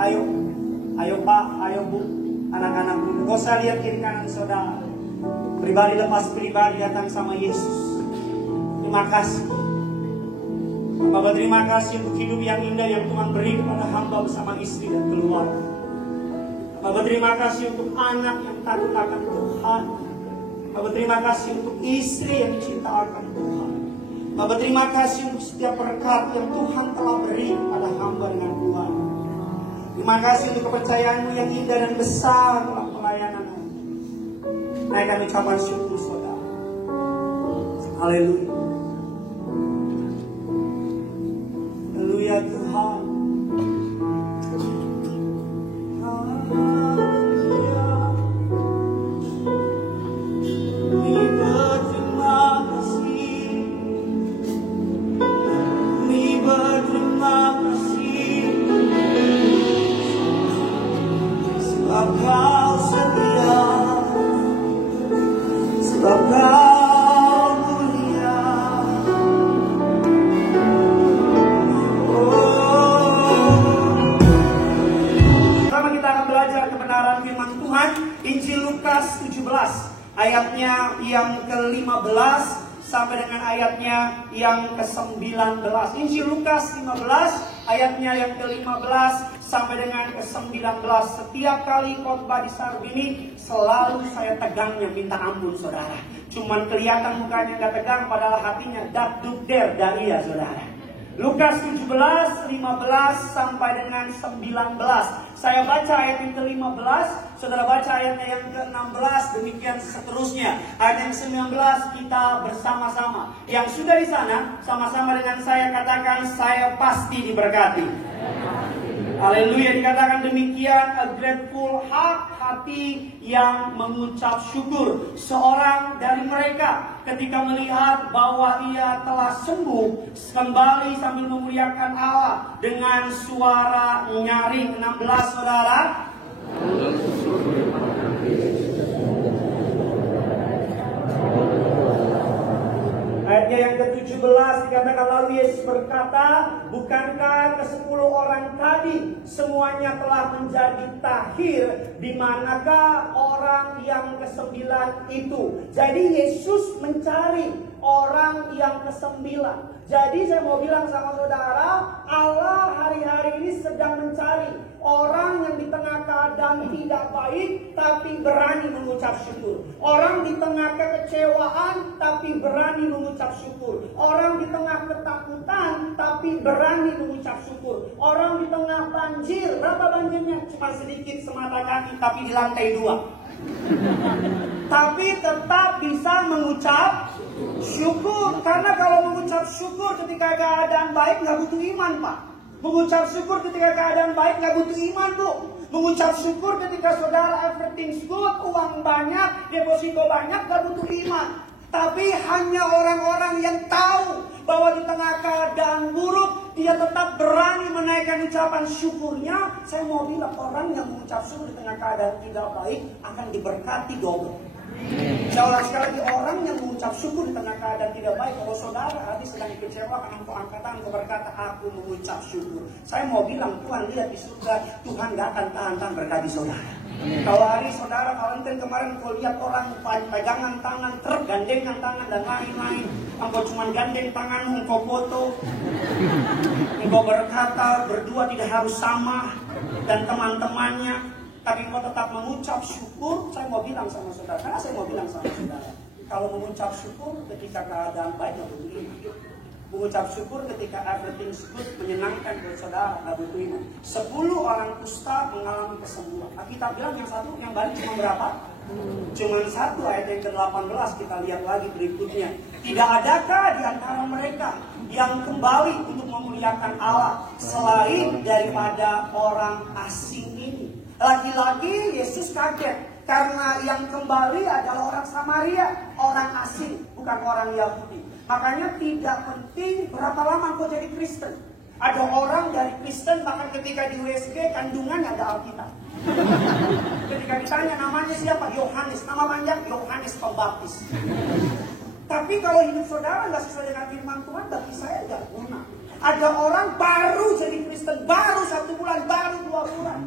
Ayo, ayo Pak, ayo Bu, anak-anak Bu. Gak usah lihat kiri kanan saudara. Pribadi lepas pribadi datang sama Yesus. Terima kasih. Bapak terima kasih untuk hidup yang indah yang Tuhan beri kepada hamba bersama istri dan keluarga. Bapak terima kasih untuk anak yang takut akan Tuhan. Bapak terima kasih untuk istri yang cinta akan Tuhan. Bapak terima kasih untuk setiap berkat yang Tuhan telah beri kepada hamba dengan keluarga. Terima kasih untuk kepercayaanmu yang indah dan besar dalam pelayanan. Naik kami ucapan syukur saudara. Haleluya. Haleluya Tuhan. Ayatnya yang ke-15 sampai dengan ayatnya yang ke-19. Injil Lukas 15 ayatnya yang ke-15 sampai dengan ke-19. Setiap kali khotbah di Sarbini selalu saya tegangnya minta ampun saudara. Cuman kelihatan mukanya gak tegang padahal hatinya duk der dari ya saudara. Lukas 17, 15 sampai dengan 19. Saya baca ayat yang ke-15, saudara baca ayatnya yang ke-16, demikian seterusnya. Ayat yang ke-19 kita bersama-sama. Yang sudah di sana, sama-sama dengan saya katakan, saya pasti diberkati. Haleluya, dikatakan demikian, a grateful heart, hati yang mengucap syukur. Seorang dari mereka ketika melihat bahwa ia telah sembuh, kembali sambil memuliakan Allah dengan suara nyaring. 16 saudara. Ayatnya yang ke-17 dikatakan lalu Yesus berkata, bukankah ke-10 orang tadi semuanya telah menjadi tahir, di manakah orang yang ke-9 itu? Jadi Yesus mencari orang yang ke-9. Jadi saya mau bilang sama saudara, Allah hari-hari ini sedang mencari orang yang di tengah keadaan tidak baik tapi berani mengucap syukur. Orang di tengah kekecewaan tapi berani mengucap syukur. Orang di tengah ketakutan tapi berani mengucap syukur. Orang di tengah banjir, berapa banjirnya? Cuma sedikit semata kaki tapi di lantai 2. Tapi tetap bisa mengucap syukur. Karena kalau mengucap syukur ketika keadaan baik nggak butuh iman Pak. Mengucap syukur ketika keadaan baik nggak butuh iman Bu. Mengucap syukur ketika saudara everything's good, uang banyak, deposito banyak, nggak butuh iman. Tapi hanya orang-orang yang tahu bahwa di tengah keadaan buruk dia tetap berani menaikkan ucapan syukurnya. Saya mau bilang orang yang mengucap syukur di tengah keadaan tidak baik akan diberkati double. Saya ulang sekali lagi, orang yang mengucap syukur di tengah keadaan tidak baik. Kalau saudara hati sedang kecewa karena engkau angkatan, engkau berkata aku mengucap syukur. Saya mau bilang Tuhan lihat di surga, Tuhan gak akan tahan-tahan berkati saudara. Kalau hari saudara Valentine kemarin kau lihat orang pegangan tangan, tergandengan tangan dan lain-lain. Engkau cuma gandeng tanganmu, engkau foto. Engkau berkata berdua tidak harus sama dan teman-temannya. Tapi engkau tetap mengucap syukur. Saya mau bilang sama saudara, karena saya mau bilang sama saudara, kalau mengucap syukur ketika keadaan baik gak butuh iman. Mengucap syukur ketika everything's good, menyenangkan buat saudara gak butuh iman. 10 orang kusta mengalami kesembuhan. Kita bilang yang satu, yang balik cuma berapa? Cuma 1. Ayat yang ke-18 kita lihat lagi berikutnya. Tidak adakah di antara mereka yang kembali untuk memuliakan Allah selain daripada orang asing ini? Lagi-lagi Yesus kaget karena yang kembali adalah orang Samaria, orang asing, bukan orang Yahudi. Makanya tidak penting berapa lama kau jadi Kristen. Ada orang dari Kristen bahkan ketika di USG kandungan ada Alkitab. Ketika ditanya namanya siapa? Yohanes. Nama panjang Yohanes Pembaptis. Tapi kalau hidup saudara nggak sesuai dengan firman Tuhan, bagi saya nggak guna. Ada orang baru jadi Kristen, baru 1 bulan, baru 2 bulan.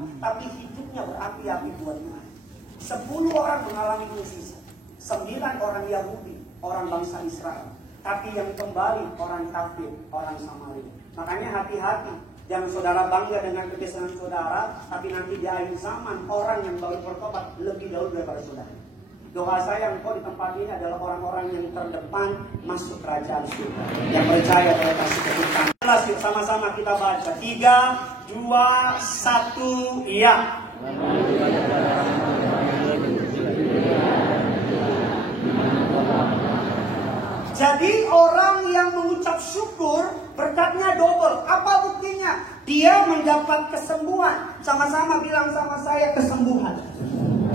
api buat Tuhan. 10 orang mengalami mukjizat. 9 orang Yahudi, orang bangsa Israel. Tapi yang kembali orang kafir, orang Samaria. Makanya hati-hati. Jangan saudara bangga dengan kebiasaan saudara, tapi nanti di akhir zaman orang yang baru bertobat lebih dahulu daripada saudara. Doa saya engkau di tempat ini adalah orang-orang yang terdepan masuk kerajaan surga. Yang percaya boleh kasih tepuk tangan. Jelas yuk sama-sama kita baca. 3, 2, 1, iya. Jadi orang yang mengucap syukur berkatnya double. Apa buktinya? Dia mendapat kesembuhan. Sama-sama bilang sama saya kesembuhan.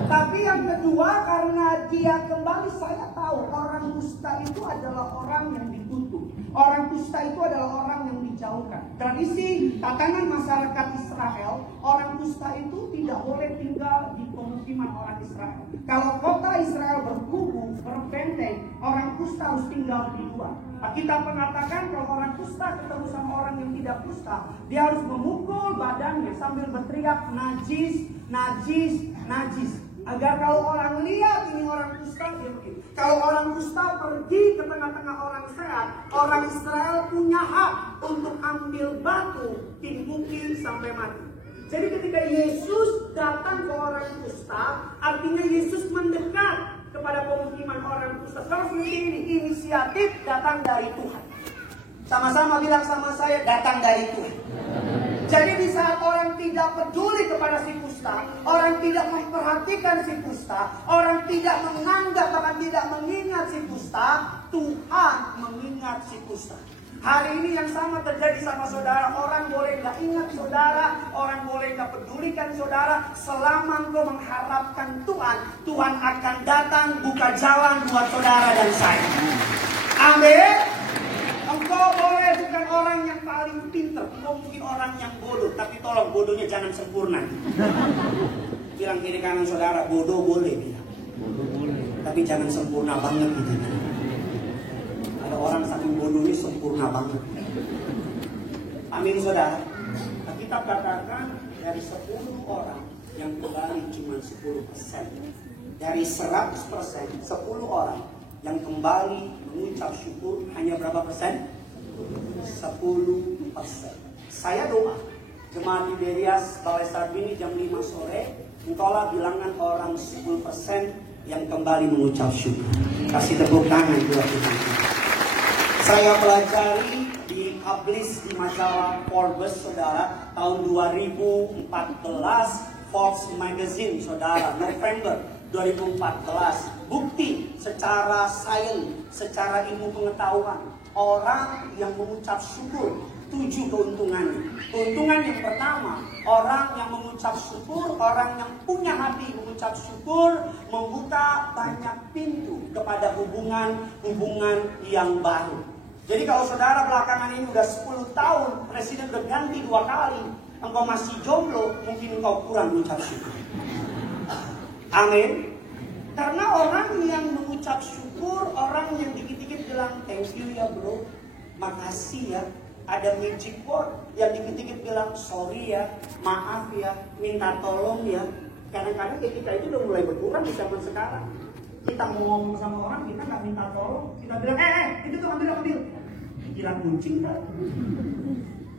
Tapi yang kedua, karena dia kembali, saya tahu orang kusta itu adalah orang yang ditutup. Orang kusta itu adalah orang yang dijauhkan. Tradisi tatanan masyarakat Israel, orang kusta itu tidak boleh tinggal di pemukiman orang Israel. Kalau kota Israel berkubu, berbenteng, orang kusta harus tinggal di luar. Kita mengatakan kalau orang kusta ketemu sama orang yang tidak kusta, dia harus memukul badannya sambil berteriak najis, najis, najis. Agar kalau orang lihat ini orang kusta, dia begitu. Kalau orang kusta pergi ke tengah-tengah orang sehat, orang Israel punya hak untuk ambil batu, timbukin sampai mati. Jadi ketika Yesus datang ke orang kusta, artinya Yesus mendekat kepada pemukiman orang kusta. Kalau seperti ini, inisiatif datang dari Tuhan. Sama-sama bilang sama saya, datang dari Tuhan. Jadi di saat orang tidak peduli kepada si kusta, orang tidak memperhatikan si kusta, orang tidak menganggap bahkan tidak mengingat si kusta, Tuhan mengingat si kusta. Hari ini yang sama terjadi sama saudara. Orang boleh gak ingat saudara, orang boleh gak pedulikan saudara. Selama engkau mengharapkan Tuhan, Tuhan akan datang buka jalan buat saudara dan saya. Amin. Engkau boleh bukan orang yang paling pintar, engkau mungkin orang yang bodoh, tapi tolong bodohnya jangan sempurna. Bilang kiri kanan saudara, bodoh boleh bilang. Tapi jangan sempurna banget gitu. Ada orang saking bodohnya sempurna banget. Amin saudara. Kita katakan dari 10 orang yang kembali cuma 10%. Dari 100%, 10 orang yang kembali mengucap syukur hanya berapa persen? 10%. Saya doa jemaat Tiberias Balai Sarbini jam 5 sore, engkaulah bilangan orang 10% yang kembali mengucap syukur. Kasih tepuk tangan buat Tuhan. Saya pelajari dipublish di majalah Forbes saudara tahun 2014, Forbes Magazine saudara, November 2014. Bukti secara sains, secara ilmu pengetahuan, orang yang mengucap syukur 7 keuntungannya. Keuntungan yang pertama, orang yang mengucap syukur, orang yang punya hati mengucap syukur, membuka banyak pintu kepada hubungan yang baru. Jadi kalau saudara belakangan ini udah 10 tahun, presiden udah ganti 2 kali, engkau masih jomblo, mungkin engkau kurang mengucap syukur. Amin. Karena orang yang mengucap syukur, orang yang dikit-dikit bilang thank you ya bro, makasih ya. Ada magic word yang dikit-dikit bilang sorry ya, maaf ya, minta tolong ya. Kadang-kadang kita itu udah mulai berkurang di zaman sekarang. Kita mau ngomong sama orang, kita nggak minta tolong, kita bilang itu tuh ambil. Kira kucing kan?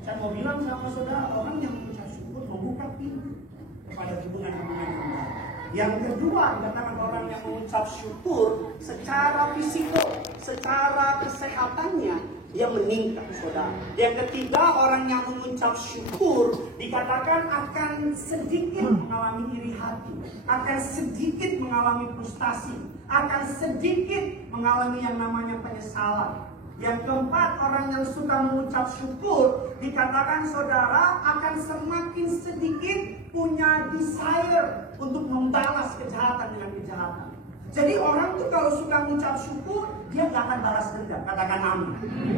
Saya mau bilang sama saudara, orang yang mengucap syukur membuka pintu kepada hubungan-hubungan yang baru. Yang kedua, dikatakan orang yang mengucap syukur secara fisikal, secara kesehatannya dia meningkat saudara. Yang ketiga, orang yang mengucap syukur dikatakan akan sedikit mengalami iri hati, akan sedikit mengalami frustasi, akan sedikit mengalami yang namanya penyesalan. Yang keempat, orang yang suka mengucap syukur dikatakan saudara akan semakin sedikit punya desire untuk membalas kejahatan dengan kejahatan. Jadi orang tuh kalau suka mengucap syukur, dia gak akan balas dendam. Katakan amin.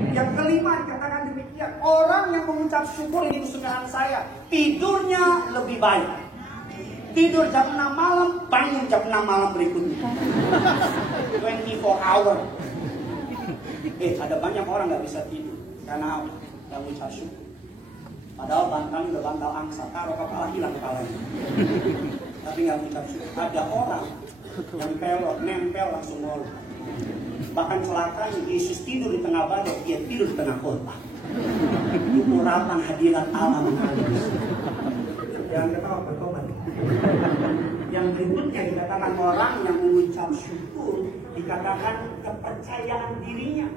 Yang kelima dikatakan demikian, orang yang mengucap syukur, ini kesukaan saya, tidurnya lebih baik. Tidur jam 6 malam, bangun jam 6 malam berikutnya. 24 hour. Ada banyak orang gak bisa tidur karena gak mengucap syukur. Padahal bantal udah bantal angsa, taruh kepala hilang kepalanya. tapi nggak mengucap syukur. Ada orang yang pelot, nempel langsung ngolok. Bahkan celakanya Yesus tidur di tengah badai, dia tidur di tengah kota. Itu urapan hadirat Allah mengalir. Jangan ketawa bertobat. Yang berikutnya dikatakan orang yang mengucap syukur, dikatakan kepercayaan dirinya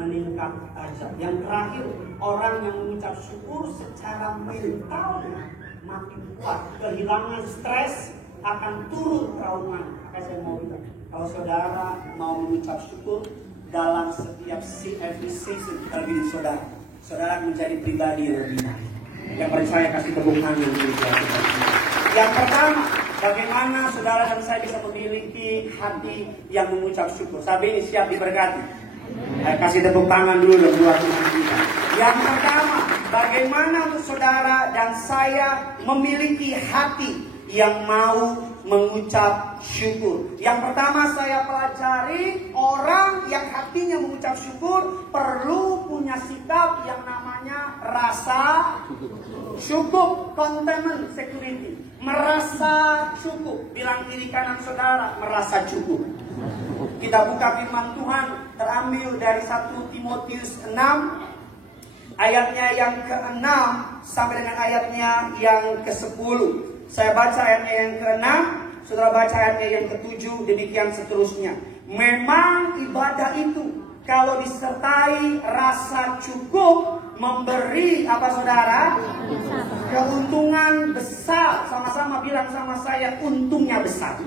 meningkat tajam. Yang terakhir, orang yang mengucap syukur secara mentalnya makin kuat. Kehilangan stres, akan turun trauma. Maka saya mau bilang, kalau saudara mau mengucap syukur dalam setiap every season dalam hidup saudara, saudara menjadi pribadi yang lebih baik. Yang percaya kasih tepuk tangan untuk Tuhan. Yang pertama, bagaimana saudara dan saya bisa memiliki hati yang mengucap syukur. Sabi ini siap diberkati. Kasih tepuk tangan dulu buat Tuhan kita. Yang pertama, bagaimana untuk saudara dan saya memiliki hati yang mau mengucap syukur. Yang pertama saya pelajari, orang yang hatinya mengucap syukur perlu punya sikap yang namanya rasa cukup, contentment, security. Merasa cukup. Bilang kiri kanan saudara, merasa cukup. Kita buka firman Tuhan, terambil dari 1 Timotius 6 ayatnya yang ke-6 sampai dengan ayatnya yang ke-10. Saya baca ayatnya yang ke-6, saudara baca ayatnya yang ke-7, demikian seterusnya. Memang ibadah itu kalau disertai rasa cukup memberi apa saudara? Keuntungan besar. Sama-sama bilang sama saya, untungnya besar.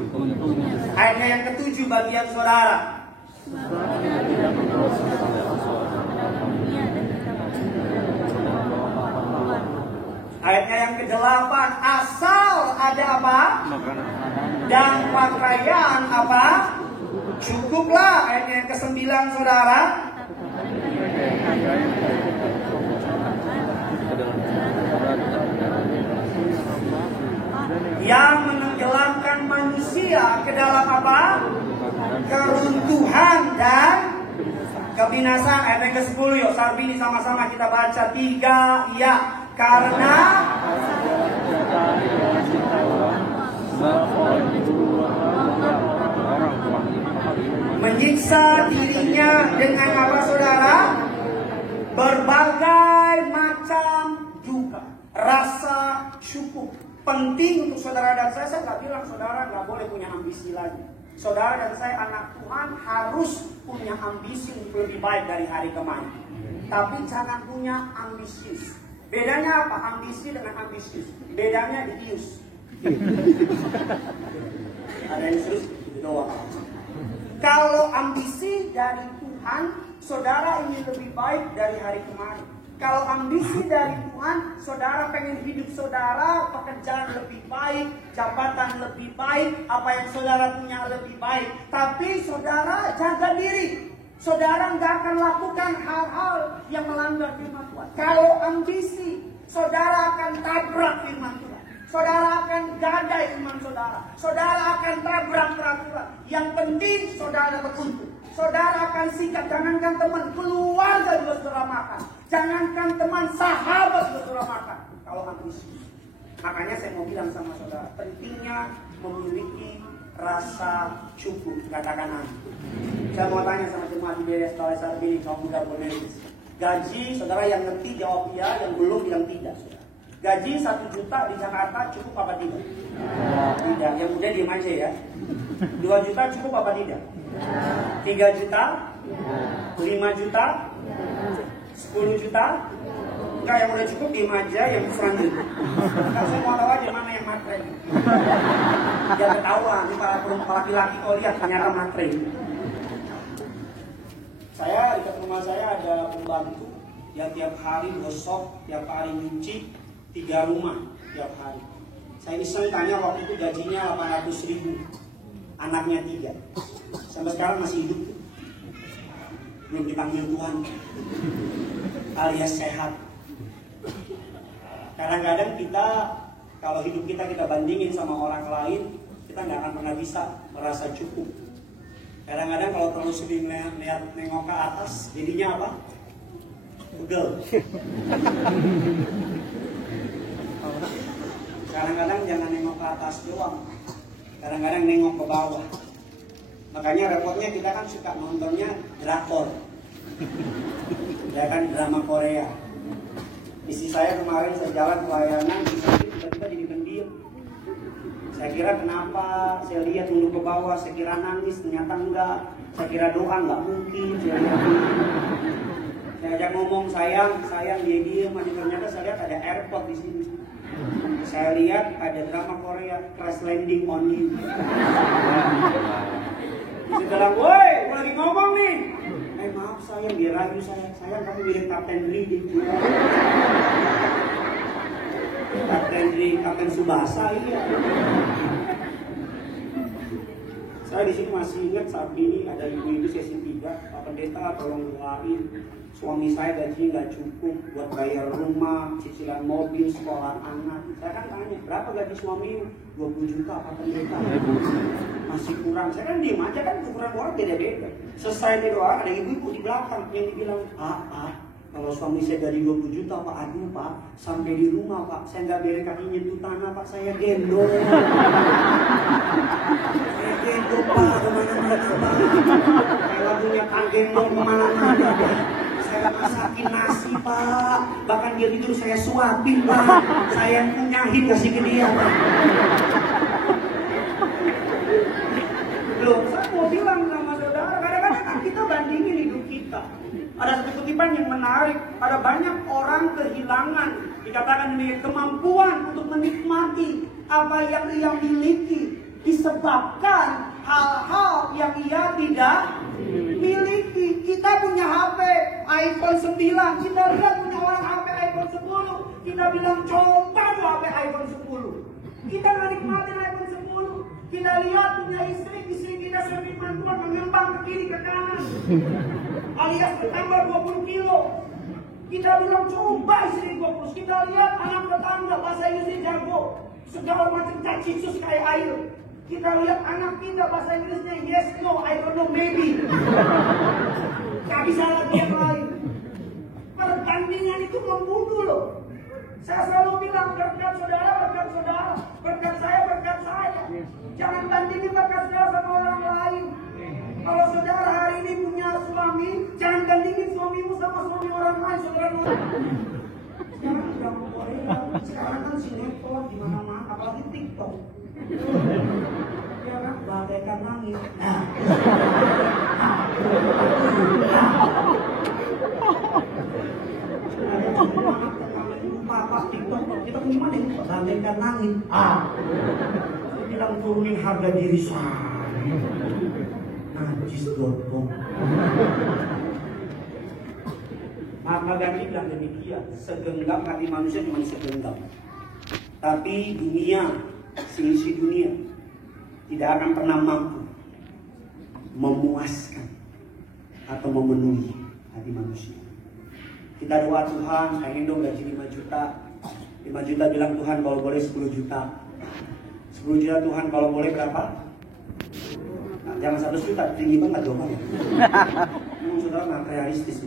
Ayatnya yang ke-7 bagian saudara. Ayatnya yang ke-8, asal ada apa? Dan pakaian apa? Cukuplah. Ayatnya yang ke-9 saudara. Yang menenggelamkan manusia ke dalam apa? Keruntuhan dan kebinasaan. Ayat yang ke-10 yuk, Sarbini sama-sama kita baca 3 ya. Karena menyiksa dirinya dengan apa saudara? Berbagai macam duka. Rasa cukup penting untuk saudara dan saya nggak bilang saudara nggak boleh punya ambisi lagi. Saudara dan saya anak Tuhan harus punya ambisi untuk lebih baik dari hari kemarin. Tapi jangan punya ambisius. Bedanya apa? Ambisi dengan ambisius. Bedanya di ius. Ada yang serius? Doa. Kalau ambisi dari Tuhan, saudara ingin lebih baik dari hari kemarin. Kalau ambisi dari Tuhan, saudara pengen hidup saudara, pekerjaan lebih baik, jabatan lebih baik, apa yang saudara punya lebih baik. Tapi saudara jaga diri. Saudara nggak akan lakukan hal-hal yang melanggar firman Tuhan. Kalau ambisi, saudara akan tabrak firman Tuhan. Saudara akan gadai iman saudara. Saudara akan tabrak peraturan. Yang penting saudara dapat untung. Saudara akan sikat. Jangankan teman, keluarga juga saudara makan. Jangankan teman, sahabat juga saudara makan. Kalau ambisi. Makanya saya mau bilang sama saudara, pentingnya memiliki rasa cukup. Katakan amin. Saya mau tanya sama jemaat di BDS Balai Sarbini, kaum muda Bonelis. Gaji, saudara yang ngerti jawab iya, yang belum bilang tidak. Saudara. Gaji 1 juta di Jakarta cukup apa tidak? Tidak. Yang muda diem aja ya. 2 juta cukup apa tidak? 3 juta? 5 juta? 10 juta? Enggak, yang udah cukup diem aja, yang kurang gitu. Kan saya mau tahu aja mana yang matre. Jangan ketahuan, ini para laki-laki kau lihat ternyata matre. Saya dekat rumah saya ada pembantu yang tiap hari gosok, tiap hari nyuci 3 rumah tiap hari. Saya iseng tanya waktu itu gajinya 800.000, anaknya 3, sampai sekarang masih hidup, belum dipanggil Tuhan, alias sehat. Kadang-kadang kita kalau hidup kita bandingin sama orang lain, kita nggak akan pernah bisa merasa cukup. Kadang-kadang kalau terlalu sering nengok ke atas, jadinya apa? Pegel. Kadang-kadang jangan nengok ke ke atas doang. Kadang-kadang nengok ke bawah. Makanya repotnya kita kan suka nontonnya drakor. Ya kan, drama Korea. Istri saya kemarin saya jalan pelayanan, tiba-tiba jadi pendiam. Saya kira kenapa, saya lihat dulu ke bawah, saya kira nangis, ternyata enggak. Saya kira doa enggak mungkin, saya ajak ngomong sayang, dia diem, ternyata saya lihat ada airport di sini. Saya lihat ada drama Korea, Crash Landing on You. Dia bilang, woi, gue lagi ngomong nih. Maaf sayang, dia ragu sayang kamu mirip Kapten Lee gitu. Kapten Subasa, iya. Saya di sini masih ingat saat ini ada ibu-ibu sesi 3, Pak Pendeta tolong doain suami saya gajinya nggak cukup buat bayar rumah, cicilan mobil, sekolah anak. Saya kan tanya, berapa gaji suami? 20 juta Pak Pendeta. Masih kurang. Saya kan diem aja, kan ukuran orang beda-beda. Selesai doa, ada ibu-ibu di belakang yang dibilang, kalau suami saya gaji 20 juta Pak, aduh Pak, sampai di rumah Pak, saya nggak beri kaki nyentuh tanah Pak, saya gendong. Saya gendong Pak, kemana-mana Pak. Saya lagunya kan gendong kemana-mana. Saya masakin nasi Pak, bahkan dia tidur saya suapin Pak, saya nyahin kasih ke dia Pak. Loh, saya mau bilang sama saudara, kadang-kadang kita bandingin hidup kita. Ada satu kutipan yang menarik, ada banyak orang kehilangan, dikatakan ini kemampuan untuk menikmati apa yang ia miliki disebabkan hal-hal yang ia tidak miliki. Kita punya HP iPhone 9, kita lihat punya orang HP iPhone 10, kita bilang coba tuh HP iPhone 10. Kita nggak nikmatin iPhone 10. Kita lihat punya istri kita sering bantuan mengembang ke kiri ke kanan, alias bertambah 20 kilo. Kita bilang coba istri 20. Kita lihat anak tetangga bahasa Inggrisnya jago, segala macam cacisus kayak air. Kita lihat anak kita bahasa Inggrisnya yes, no, I don't know, maybe. Gak bisa lagi yang lain. Perbandingan itu membunuh loh. Saya selalu bilang berkat saudara, berkat saya, berkat saya. Jangan bandingin berkat saudara sama orang lain. Kalau saudara hari ini punya suami, jangan bandingin suamimu sama suami orang lain, saudara. Sekarang udah Korea, sekarang kan sinetron di mana-mana, apalagi TikTok. Ya kan, bagaikan langit. Papa TikTok, kita gimana ini? Bagaikan langit. Saya bilang turunin harga diri saya. Najis.com. Maka Gandhi bilang demikian, segenggam hati manusia cuma segenggam. Tapi dunia, seisi dunia tidak akan pernah mampu memuaskan atau memenuhi hati manusia. Kita doa Tuhan, pengen dong gaji 5 juta. 5 juta bilang Tuhan kalau boleh 10 juta. 10 juta Tuhan kalau boleh berapa? Nah, jangan 100 juta, tinggi banget dong ya. Memang saudara nggak realistis.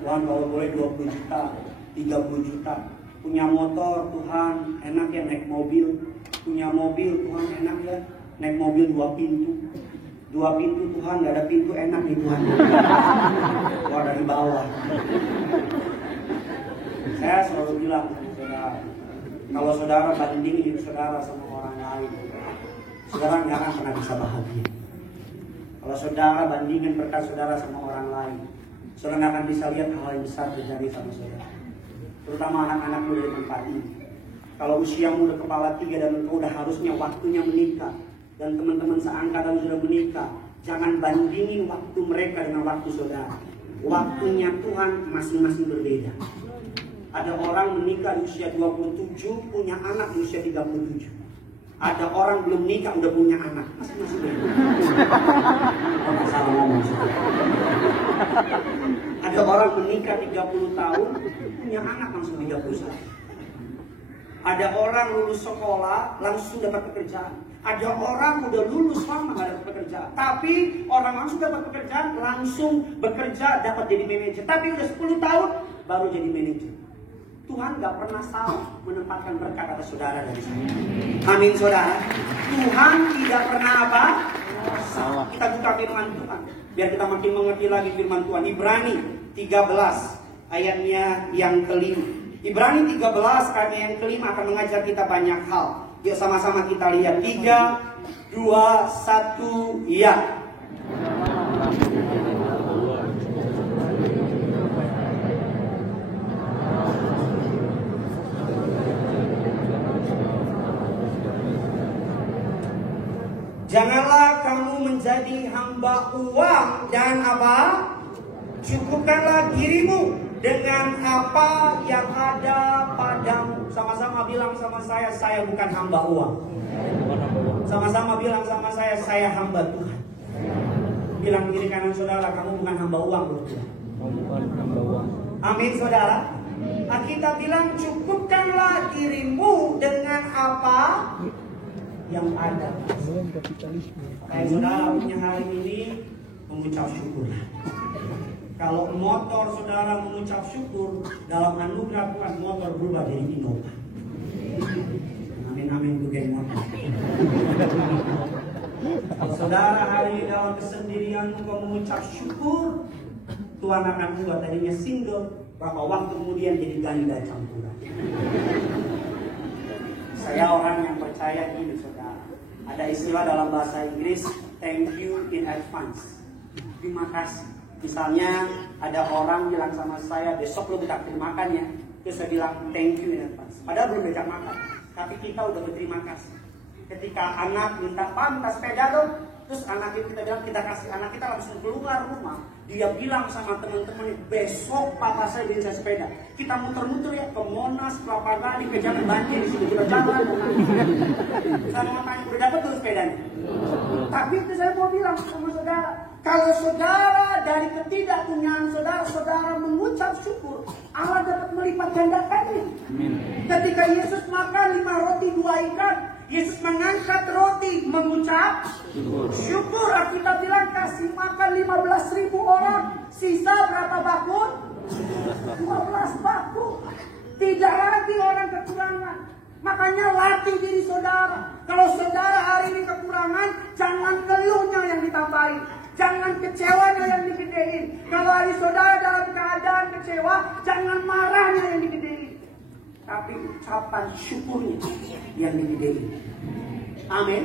Tuhan kalau boleh 20 juta, 30 juta. Punya motor Tuhan, enak ya naik mobil. Punya mobil Tuhan, enak ya naik mobil 2 pintu. 2 pintu Tuhan, nggak ada pintu, enak nih Tuhan. Keluar dari bawah. Saya selalu bilang, saudara, kalau saudara bandingin hidup saudara sama orang lain, saudara nggak akan pernah bisa bahagia. Kalau saudara bandingin berkat saudara sama orang lain, saudara nggak akan bisa lihat hal yang besar terjadi sama saudara. Terutama anak-anak muda di tempat ini. Kalau usiamu udah kepala 3 dan engkau udah harusnya waktunya menikah, dan teman-teman seangkatan sudah menikah, jangan bandingin waktu mereka dengan waktu saudara. Waktunya Tuhan masing-masing berbeda. Ada orang menikah di usia 27, punya anak di usia 37. Ada orang belum nikah udah punya anak, masing-masing beda. Apa salah ngomong? Ada orang menikah 30 tahun, punya anak langsung 31. Ada orang lulus sekolah langsung dapat pekerjaan. Ada orang udah lulus lama gak dapat pekerjaan. Tapi orang langsung dapat pekerjaan, langsung bekerja dapat jadi manajer. Tapi udah 10 tahun baru jadi manajer. Tuhan gak pernah salah menempatkan berkat atas saudara dari saya. Amin saudara. Tuhan tidak pernah apa? Salah. Kita buka firman Tuhan biar kita makin mengerti lagi firman Tuhan. Ibrani 13 ayatnya yang kelima. Ibrani 13 ayat yang kelima akan mengajar kita banyak hal. Yuk sama-sama kita lihat. 3, 2, 1, ya. Janganlah kamu menjadi hamba uang dan apa? Cukupkanlah dirimu dengan apa yang ada padamu. Sama-sama bilang sama saya bukan hamba uang. Sama-sama bilang sama saya hamba Tuhan. Bilang kiri kanan saudara, kamu bukan hamba uang loh Tuhan. Amin saudara. Kita bilang cukupkanlah dirimu dengan apa yang ada. Kayak saudara punya hari ini, mengucap syukur. Kalau motor saudara mengucap syukur, dalam anugerah Tuhan motor berubah jadi Innova. Amin juga motor. Kalau saudara hari ini dalam kesendirian kau mengucap syukur, Tuhan akan buat tadinya single, berapa waktu kemudian jadi ganda campuran. Saya orang yang percaya ini saudara. Ada istilah dalam bahasa Inggris, thank you in advance. Terima kasih. Misalnya ada orang bilang sama saya, besok lo berterima makan ya. Terus saya bilang thank you in advance. Padahal belum berterima makan, tapi kita udah berterima kasih. Ketika anak minta minta sepeda dong, terus anak itu kita bilang kita kasih, anak kita langsung keluar rumah. Dia bilang sama teman-temannya, besok papa saya beliin saya sepeda. Kita muter-muter ya ke Monas, Kelapa Gading, ke Jalan Banjir, di sini kita jalan. Sama tanya, udah dapat tuh sepedanya? Tapi itu saya mau bilang sama saudara, kalau saudara dari ketidakpunyaan saudara mengucap syukur, Allah dapat melipat gandakannya. Ketika Yesus makan 5 roti 2 ikan, Yesus mengangkat roti, mengucap syukur. Kita bilang kasih makan 15.000 orang, sisa berapa bakul? 12 bakul. Tidak lagi orang kekurangan. Makanya latih diri saudara. Kalau saudara hari ini kekurangan, jangan ngeluhnya yang ditambahin, jangan kecewanya yang digedein. Kalau hari saudara dalam keadaan kecewa, jangan marahnya yang digedein, tapi ucapan syukurnya yang digedein. Amin.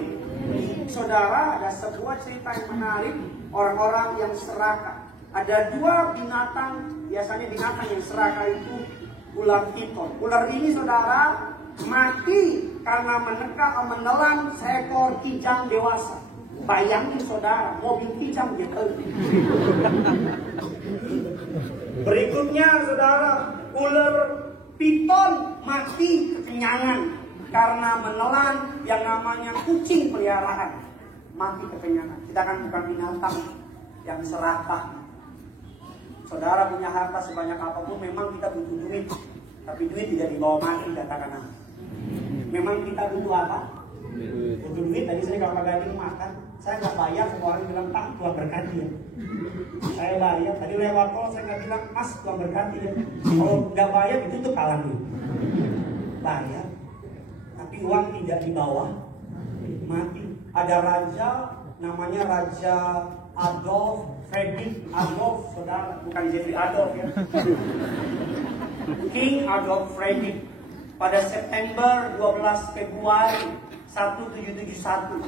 Saudara, ada sebuah cerita yang menarik, orang-orang yang serakah. Ada 2 binatang, biasanya binatang yang serakah itu ular piton. Ular ini saudara mati karena menelan seekor kijang dewasa. Bayangin saudara, mobil kijang gitu. Berikutnya saudara, ular piton mati kekenyangan karena menelan yang namanya kucing peliharaan. Mati kekenyangan. Kita kan bukan binatang yang serakah. Saudara punya harta sebanyak apapun, memang kita butuh duit. Tapi duit tidak dibawa mati, katakan apa? Memang kita butuh apa? Butuh duit. Tadi saya kalau Gading makan, saya nggak bayar, semua orang bilang Pak, Tuhan berkati ya. Saya bayar. Tadi lewat tol saya nggak bilang Mas, Tuhan berkati ya. Kalau nggak bayar itu tuh kalah duit. Bayar, tapi uang tidak dibawa mati. Ada raja, namanya Raja Adolf Friedrich Adolf, saudara, bukan Jeffrey Adolf ya. King Adolf Friedrich. Pada September 12 Februari 1771.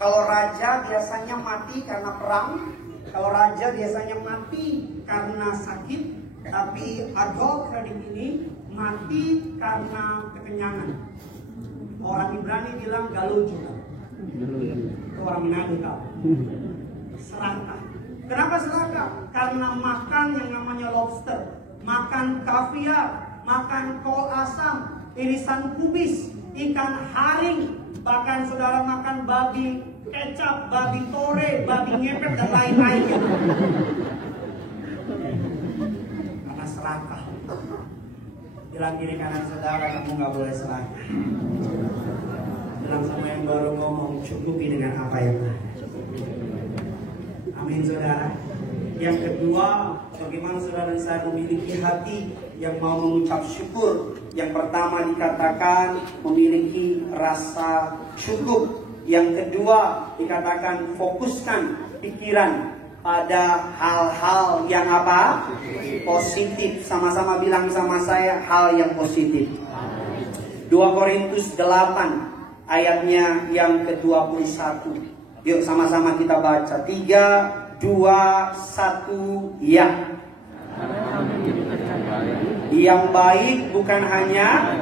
Kalau raja biasanya mati karena perang, kalau raja biasanya mati karena sakit, tapi Adolf Friedrich ini mati karena kekenyangan. Orang Ibrani bilang galuh juga. Itu orang Minang tahu. Serakah. Kenapa serakah? Karena makan yang namanya lobster, makan kaviar, makan kol asam, irisan kubis, ikan haring, bahkan saudara makan babi kecap, babi tore, babi ngepet dan lain-lainnya. Karena serakah. Bilang kiri kanan saudara, kamu nggak boleh serakah. Bilang sama yang baru ngomong, cukupi dengan apa yang ada. Amin saudara. Yang kedua, bagaimana saudara dan saya memiliki hati yang mau mengucap syukur. Yang pertama dikatakan memiliki rasa cukup. Yang kedua dikatakan fokuskan pikiran pada hal-hal yang apa? Positif. Sama-sama bilang sama saya hal yang positif. 2 Korintus 8 ayatnya yang ke-21. Yuk sama-sama kita baca. 3, 2, 1, ya. Yang baik bukan hanya,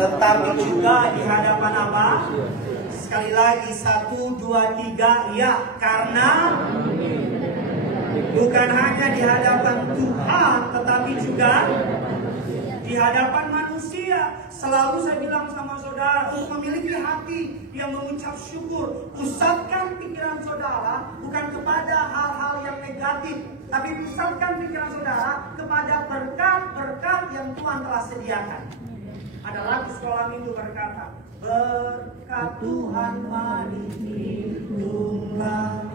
tetapi juga di hadapan apa? Sekali lagi 1, 2, 3, ya. Karena bukan hanya di hadapan Tuhan, tetapi juga di hadapan manusia. Selalu saya bilang sama saudara, untuk memiliki hati yang mengucap syukur, pusatkan pikiran saudara bukan kepada hal-hal yang negatif, tapi pusatkan pikiran saudara kepada berkat-berkat yang Tuhan telah sediakan. Ada lagu sekolah minggu berkata, berkat Tuhan mari hitunglah,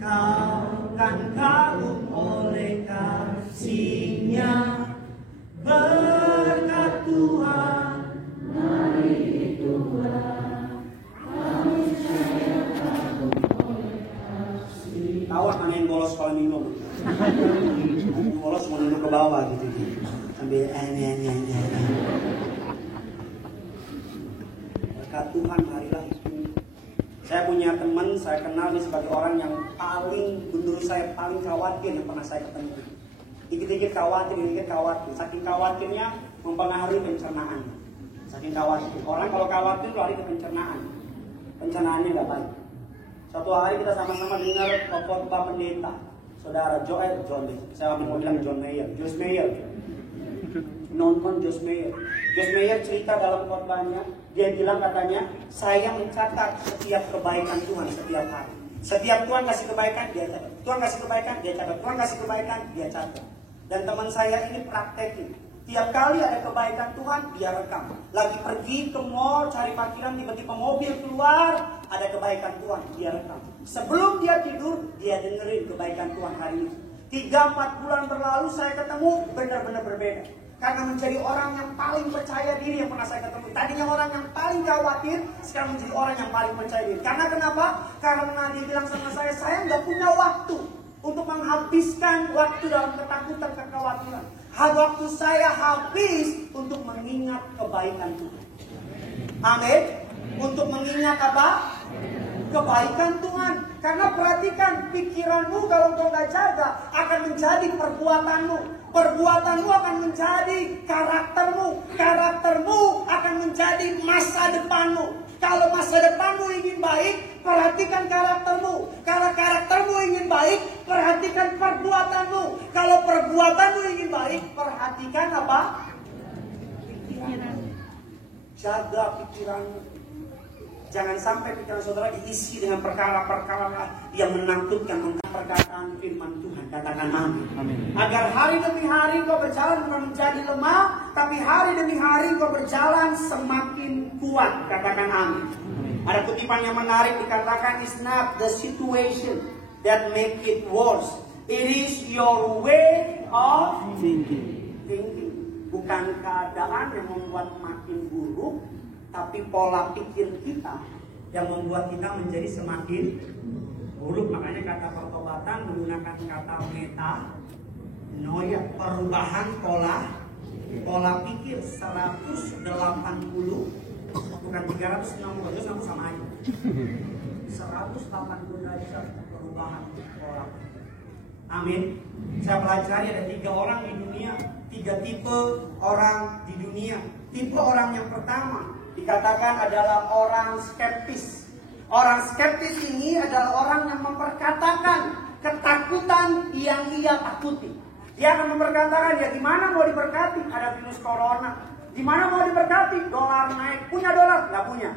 kau kan kagum oleh kasih-Nya. Berkat Tuhan mari hitunglah, kau saya kagum oleh kasih. Tahu mana yang bolos sekolah minggu? Bolos mau duduk ke bawah gitu. Sambil berkat Tuhan marilah hitung. Saya punya teman, saya kenal dia sebagai orang yang menurut saya paling khawatir yang pernah saya ketemu. Dikit-dikit khawatir. Saking khawatirnya mempengaruhi pencernaan. Saking khawatir. Orang kalau khawatir lari ke pencernaan. Pencernaannya nggak baik. Suatu hari kita sama-sama dengar khotbah pendeta, saudara saya mau bilang John Mayer, Joyce Meyer. Nonton Joyce Meyer. Joyce Meyer cerita dalam khotbahnya, dia bilang katanya, saya mencatat setiap kebaikan Tuhan setiap hari. Setiap Tuhan kasih kebaikan, dia catat. Tuhan kasih kebaikan, dia catat. Tuhan kasih kebaikan, dia catat. Dan teman saya ini praktekin. Tiap kali ada kebaikan Tuhan, dia rekam. Lagi pergi ke mall, cari parkiran, tiba-tiba mobil keluar, ada kebaikan Tuhan, dia rekam. Sebelum dia tidur, dia dengerin kebaikan Tuhan hari ini. 3-4 bulan berlalu saya ketemu, benar-benar berbeda. Karena menjadi orang yang paling percaya diri yang pernah saya ketemu. Tadinya orang yang paling khawatir, sekarang menjadi orang yang paling percaya diri. Karena kenapa? Karena dia bilang sama saya nggak punya waktu untuk menghabiskan waktu dalam ketakutan, kekhawatiran. Waktu saya habis untuk mengingat kebaikan Tuhan. Amin. Untuk mengingat apa? Kebaikan Tuhan. Karena perhatikan, pikiranmu kalau kau gak jaga akan menjadi perbuatanmu. Perbuatanmu akan menjadi karaktermu. Karaktermu akan menjadi masa depanmu. Kalau masa depanmu ingin baik, perhatikan karaktermu. Kalau karaktermu ingin baik, perhatikan perbuatanmu. Kalau perbuatanmu ingin baik, perhatikan apa? Pikiran. Jaga pikiranmu. Jangan sampai pikiran saudara diisi dengan perkara-perkara yang menakutkan tentang perkataan firman Tuhan. Katakan amin. Agar hari demi hari kau berjalan bukan menjadi lemah, tapi hari demi hari kau berjalan semakin kuat. Katakan amin. Ada kutipan yang menarik dikatakan, it's not the situation that make it worse. It is your way of thinking. Bukan keadaan yang membuat makin buruk, tapi pola pikir kita yang membuat kita menjadi semakin buruk. Makanya kata pertobatan menggunakan kata metanoia, perubahan pola pikir 180, bukan 360, itu sama aja. 180 derajat perubahan pola pikir. Amin. Saya pelajari ada 3 orang di dunia, 3 tipe orang di dunia. Tipe orang yang pertama dikatakan adalah orang skeptis. Orang skeptis ini adalah orang yang memperkatakan ketakutan yang ia takuti. Dia akan memperkatakan, ya gimana mau diberkati? Ada virus corona. Gimana mau diberkati? Dolar naik. Punya dolar? Nggak punya.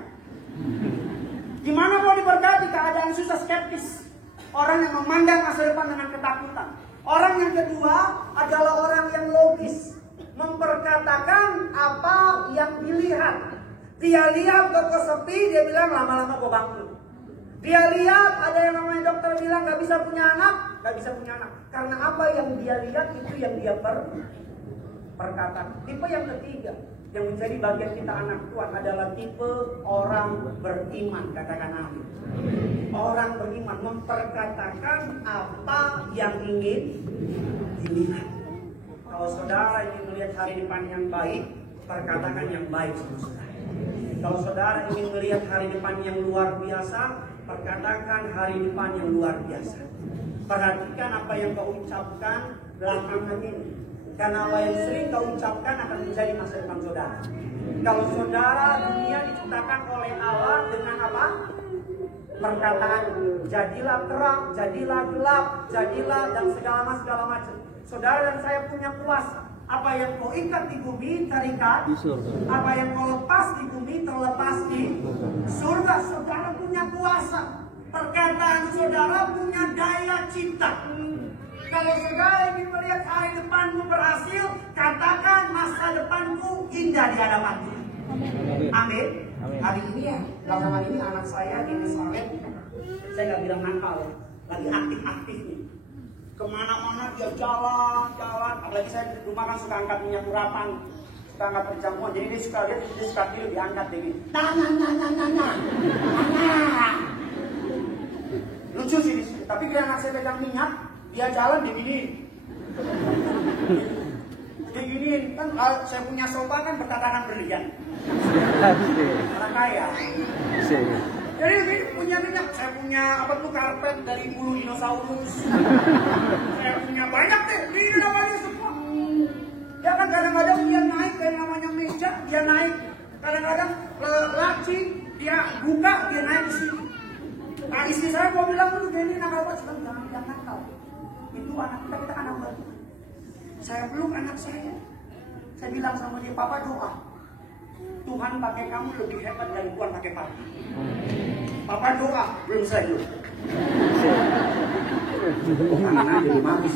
Gimana mau diberkati? Keadaan susah, skeptis. Orang yang memandang masa depan dengan ketakutan. Orang yang kedua adalah orang yang logis. Memperkatakan apa yang dilihat. Dia lihat toko sepi, dia bilang lama-lama gue bangkrut. Dia lihat ada yang namanya dokter bilang gak bisa punya anak, gak bisa punya anak. Karena apa yang dia lihat itu yang dia percaya. perkataan. Tipe yang ketiga yang menjadi bagian kita anak Tuhan adalah tipe orang beriman. Katakan amin. Orang beriman memperkatakan apa yang ingin dilihat. Kalau saudara ingin melihat hari depan yang baik, perkatakan yang baik sama saudara. Kalau saudara ingin melihat hari depan yang luar biasa, perkatakan hari depan yang luar biasa. Perhatikan apa yang kau ucapkan belakangan ini. Karena apa yang sering kau ucapkan akan menjadi masa depan saudara. Kalau saudara, dunia diciptakan oleh Allah dengan apa? Perkataan, jadilah terang, jadilah gelap, jadilah dan segala macam. Saudara dan saya punya kuasa. Apa yang kau ikat di bumi terikat, apa yang kau lepas di bumi terlepas di surga. Saudara punya kuasa. Perkataan saudara punya daya cipta. Kalau saudara ingin melihat hari depanmu berhasil, katakan masa depanku indah di hadapanmu. Amin. Hari ini ya, belakangan ini anak saya di Salem, saya nggak bilang nakal, lagi aktif-aktif nih. Kemana-mana dia jalan. Apalagi saya di rumah kan suka angkat minyak urapan, suka angkat perjamuan. Jadi dia suka lihat, dia suka pilih diangkat deh gini. Nah. Lucu sih, tapi dia anak saya pegang minyak, dia jalan dia gini. Kan saya punya sofa kan bertatanan berlian. Orang kaya. Jadi ini punya minyak, saya punya karpet dari bulu dinosaurus. Saya punya banyak deh, ini namanya semua. Ya kan kadang-kadang dia naik kayak namanya meja, dia naik. Kadang-kadang laci, dia buka, dia naik ke sini. Nah istri saya mau bilang dulu, ini nakal banget, jangan nakal. Itu anak kita kan anak Tuhan. Saya peluk anak saya. Saya bilang sama dia, Papa doa. Tuhan pakai kamu lebih hebat dari Tuhan pakai Papa. Papa doa, belum saya dulu. Anak jadi manis.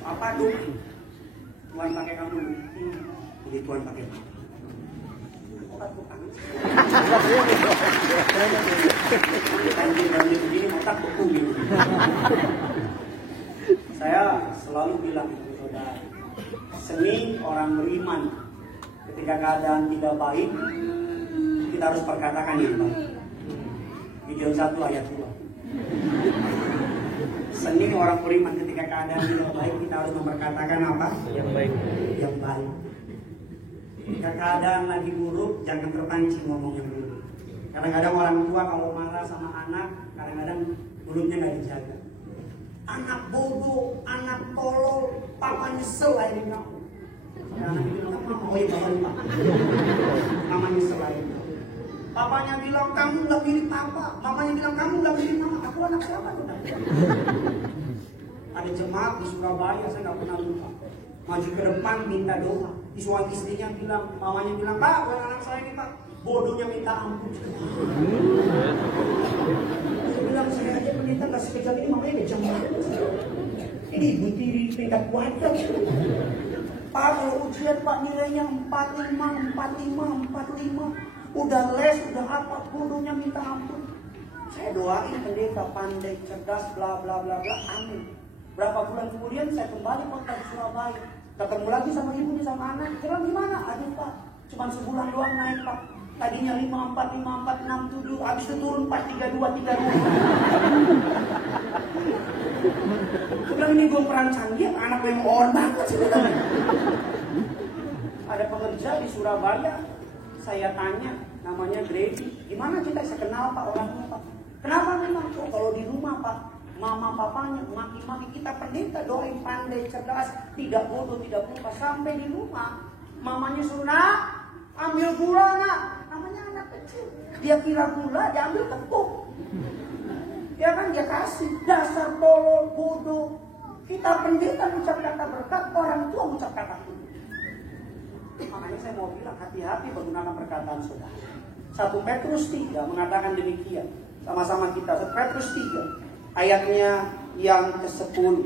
Papa doa, Tuhan pakai kamu lebih Tuhan pakai Papa. Begini otak beku gitu. Saya selalu bilang itu saudara, seni orang beriman. Ketika keadaan tidak baik, kita harus perkatakan yang baik. Gideon 1 ayat 2. Seni orang beriman ketika keadaan tidak baik, kita harus memperkatakan apa? Yang baik. Yang baik. Ketika keadaan lagi buruk, jangan terpancing ngomong yang buruk. Kadang-kadang orang tua kalau marah sama anak, kadang-kadang mulutnya nggak dijaga. Anak bodoh, anak tolol, papa nyesel aja kamu. Anak itu bilang, mama, mama nyesel aja. Papanya bilang kamu nggak pilih papa, mamanya bilang kamu nggak pilih mama. Aku anak siapa tuh? Ada jemaat di Surabaya, saya nggak pernah lupa. Maju ke depan minta doa. Suami istrinya bilang, mamanya bilang, Pak, bukan anak saya ini Pak, bodohnya minta ampun. Saya bilang, saya aja pendeta nggak sekejam ini, mamanya kejam banget. Ini ibu tiri tingkat wajar. Pak, kalau ujian Pak nilainya 45. Udah les, udah apa, bodohnya minta ampun. Saya doain pendeta pandai, cerdas, bla bla bla bla, amin. Berapa bulan kemudian saya kembali kota di Surabaya. Ketemu lagi sama ibunya sama anak. Bilang gimana? Aduh Pak, cuma sebulan doang naik Pak. Tadinya 54, 67, habis itu turun 4, 32. Bilang ini gue perang canggih, anak gue mau orang banget sih. Ada pekerja di Surabaya, saya tanya, namanya Grady. Gimana kita saya kenal Pak orangnya Pak? Kenapa memang? Oh, kalau di rumah Pak, mama papanya maki-maki, kita pendeta doain pandai, cerdas, tidak bodoh, tidak lupa. Sampai di rumah mamanya suruh, nak ambil gula nak. Namanya anak kecil, dia kira gula, dia ambil tepung. Ya kan dia kasih, dasar tolol, bodoh. Kita pendeta ucap kata berkat, orang tua ucap kata kutuk. Makanya saya mau bilang hati-hati menggunakan perkataan saudara. 1 Petrus 3 mengatakan demikian. Sama-sama kita 1 Petrus 3 ayatnya yang ke-10.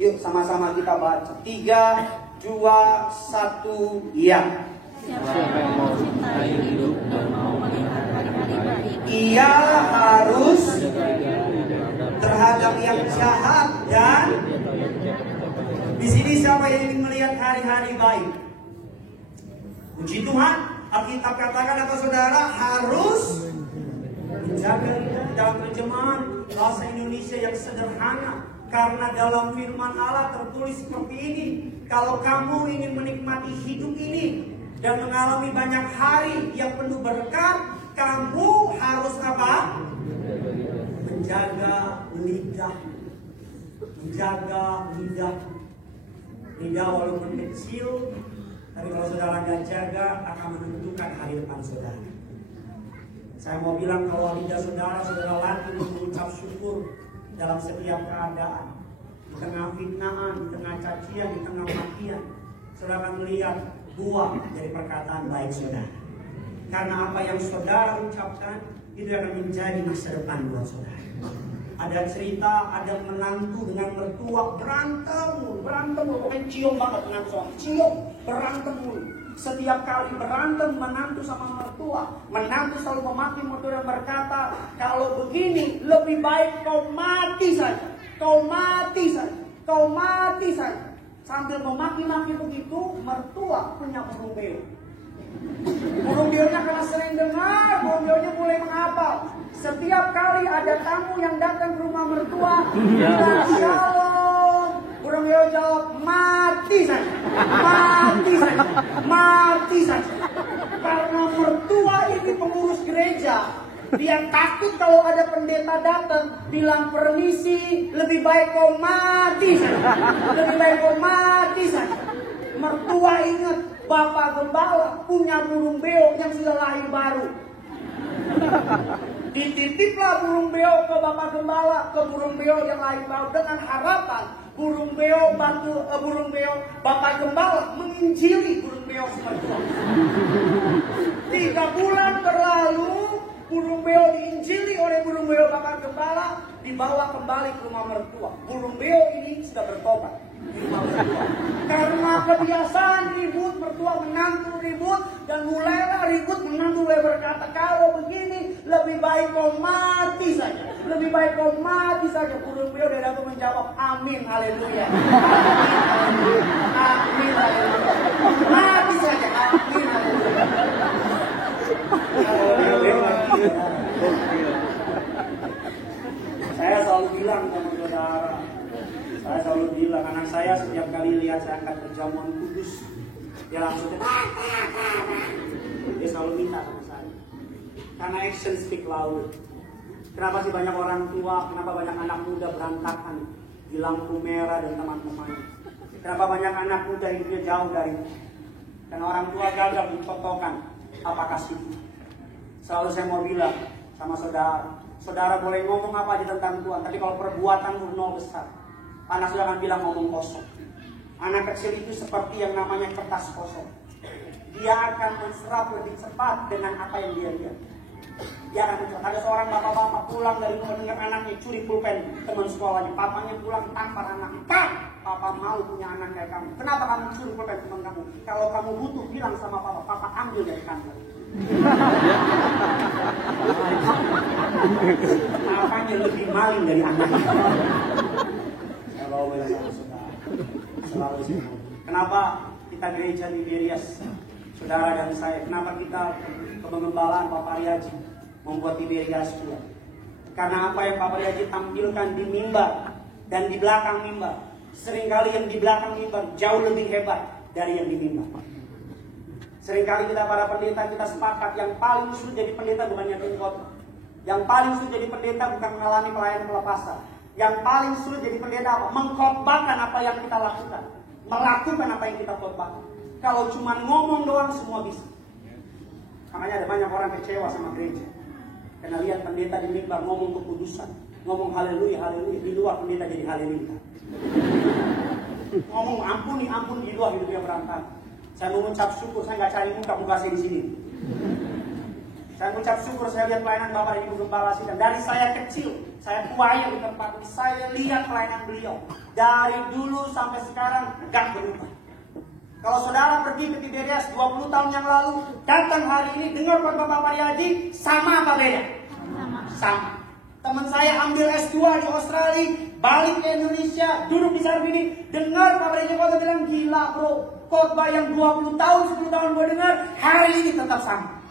Yuk sama-sama kita baca. 3, 2, 1, ya. Siapa yang mau cintai hidup dan mau melihat hari-hari baik, ia harus terhadap yang jahat dan di sini siapa yang hari-hari baik. Puji Tuhan, Alkitab katakan apa saudara? Harus menjaga lidah. Dalam terjemahan bahasa Indonesia yang sederhana, karena dalam firman Allah tertulis seperti ini, kalau kamu ingin menikmati hidup ini dan mengalami banyak hari yang penuh berkat, kamu harus apa? Menjaga lidah. Menjaga lidah. Lidah walaupun kecil, tapi kalau saudara nggak jaga akan menentukan hari depan saudara. Saya mau bilang kalau lidah saudara latih mengucap syukur dalam setiap keadaan. Di tengah fitnahan, di tengah cacian, di tengah makian, saudara akan melihat buah dari perkataan baik saudara. Karena apa yang saudara ucapkan itu akan menjadi masa depan buat saudara. Ada cerita, ada menantu dengan mertua berantem, pokoknya cium banget dengan suami, cium, berantem mulu. Setiap kali berantem menantu sama mertua, menantu selalu memaki mertua dan berkata, kalau begini lebih baik kau mati saja, kau mati saja, kau mati saja. Sambil memaki-maki begitu, mertua punya burung beo. Burung beonya karena sering dengar, burung beonya mulai menghafal. Setiap kali ada tamu yang datang ke rumah mertua, bilang shalom. Burung beo jawab, mati saja, mati saja, mati saja. Karena mertua ini pengurus gereja, dia takut kalau ada pendeta datang, bilang permisi, lebih baik kau mati saja, lebih baik kau mati saja. Mertua ingat, Bapak Gembala punya burung beo yang sudah lahir baru. Dititiplah burung beo ke Bapak Gembala, ke burung beo yang lahir baru, dengan harapan burung beo Bapak Gembala menginjili burung beo mertua. 3 bulan berlalu, burung beo diinjili oleh burung beo Bapak Gembala, dibawa kembali ke rumah mertua. Burung beo ini sudah bertobat. Karena kebiasaan ribut, mertua menantu ribut, dan mulailah ribut, menantu mulai berkata, kalau begini lebih baik kau mati saja, lebih baik kau mati saja. Burung beo dari aku menjawab, amin, haleluya, amin, haleluya, mati saja, amin, haleluya. Saya selalu bilang sama saudara, saya selalu bilang, anak saya setiap kali lihat saya angkat perjamuan kudus, dia langsung dia selalu minta sama saya. Karena action speak loud. Kenapa sih banyak orang tua, kenapa banyak anak muda berantakan di lampu merah dan teman-temannya? Kenapa banyak anak muda hidupnya jauh dari? Karena orang tua gagal mencontohkan apa kasih. Selalu saya mau bilang sama saudara, saudara boleh ngomong apa aja tentang Tuhan, tapi kalau perbuatan nol besar, anak sudah akan bilang ngomong kosong. Anak kecil itu seperti yang namanya kertas kosong. Dia akan menserap lebih cepat dengan apa yang dia lihat. Dia akan mencerah. Ada seorang bapak-bapak pulang dari rumah dengan anaknya curi pulpen teman sekolahnya. Papanya pulang tampar anaknya. Pak, papa mau punya anak kayak kamu. Kenapa kamu curi pulpen teman kamu? Kalau kamu butuh bilang sama papa, papa ambil dari kantor. Papanya lebih maling dari anaknya. Selalu kenapa kita gereja Tiberias, saudara dan saya, kenapa kita kepengembalaan Pak Pariaji membuat Tiberias pula? Karena apa yang Pak Pariaji tampilkan di mimbar dan di belakang mimbar, seringkali yang di belakang mimbar jauh lebih hebat dari yang di mimbar. Seringkali kita para pendeta kita sepakat yang paling sulit jadi pendeta bukan yang khotbah. Yang paling sulit jadi pendeta bukan mengalami pelayanan pelepasan. Yang paling sulit jadi pendeta apa? Mengkhotbahkan apa yang kita lakukan, melakukan apa yang kita khotbahkan. Kalau cuma ngomong doang semua bisa. Makanya ada banyak orang kecewa sama gereja karena lihat pendeta di mimbar ngomong kekudusan, ngomong haleluya, haleluya, di luar pendeta jadi haleluya. Ngomong ampuni, ampun, di luar hidupnya berantakan. Saya mengucap syukur, saya nggak cari muka saya di sini. Saya mengucap syukur, saya lihat pelayanan Bapak dan Ibu Gembala Sidang. Dari saya kecil, saya tua di tempat ini, saya lihat pelayanan beliau. Dari dulu sampai sekarang, gak berubah. Kalau saudara pergi ke Tiberias 20 tahun yang lalu, datang hari ini, dengar Bapak Pariaji, sama apa beda? Sama. Teman saya ambil S2 di Australia, balik ke Indonesia, duduk di Sarbini, dengar Pak Pariaji kota bilang, gila bro, khotbah yang 20 tahun, 10 tahun gue dengar, hari ini tetap sama.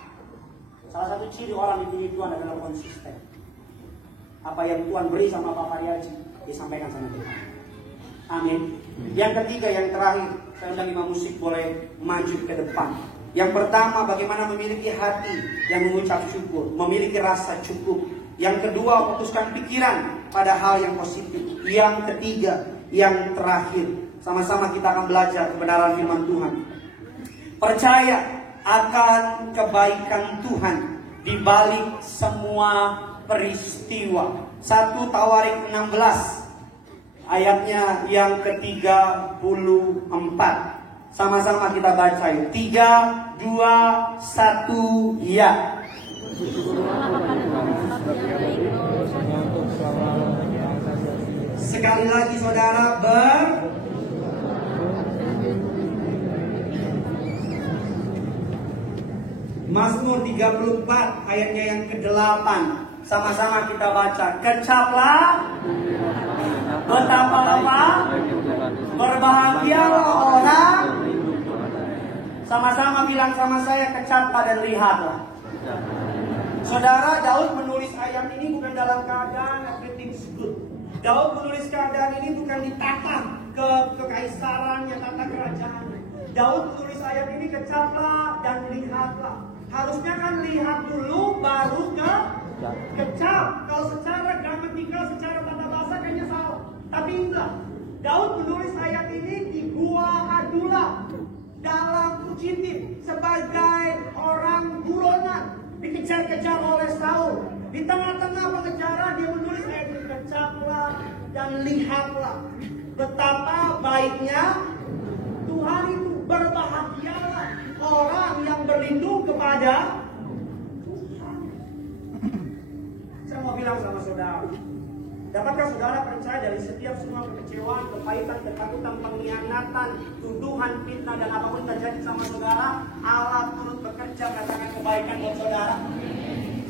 Salah satu ciri orang dipilih Tuhan adalah konsisten. Apa yang Tuhan beri sama Pak Pariaji, disampaikan sama Tuhan. Amin. Yang ketiga, yang terakhir, saya undang imam musik boleh maju ke depan. Yang pertama, bagaimana memiliki hati yang mengucap syukur, memiliki rasa cukup. Yang kedua, fokuskan pikiran pada hal yang positif. Yang ketiga, yang terakhir, sama-sama kita akan belajar kebenaran firman Tuhan. Percaya akan kebaikan Tuhan di balik semua peristiwa. 1 Tawarik 16 ayatnya yang ke-34. Sama-sama kita baca. 3, 2, 1, ya. Sekali lagi saudara, Mazmur 34 ayatnya yang ke-8. Sama-sama kita baca. Kecaplah, betapa apa? Berbahagialah orang. Sama-sama bilang sama saya, kecaplah dan lihatlah. Saudara, Daud menulis ayat ini bukan dalam keadaan everything is good. Daud menulis keadaan ini bukan ditata ke kekaisarannya, tata kerajaan. Daud menulis ayat ini, kecaplah dan lihatlah. Harusnya kan lihat dulu baru kecap. Kalau secara gramatikal, secara tata bahasa kayaknya salah. Tapi enggak. Daud menulis ayat ini di Gua Adullam dalam fugitif sebagai orang buronan, dikejar-kejar oleh Saul. Di tengah-tengah pengejaran dia menulis ayat ini, kecaplah dan lihatlah betapa baiknya Tuhan itu. Berbahagialah orang yang berlindung kepada Tuhan. Saya mau bilang sama saudara, dapatkah saudara percaya dari setiap semua kekecewaan, kepahitan, ketakutan, pengkhianatan, tuduhan, fitnah, dan apapun terjadi sama saudara, Allah turut bekerja katakan kebaikan buat saudara?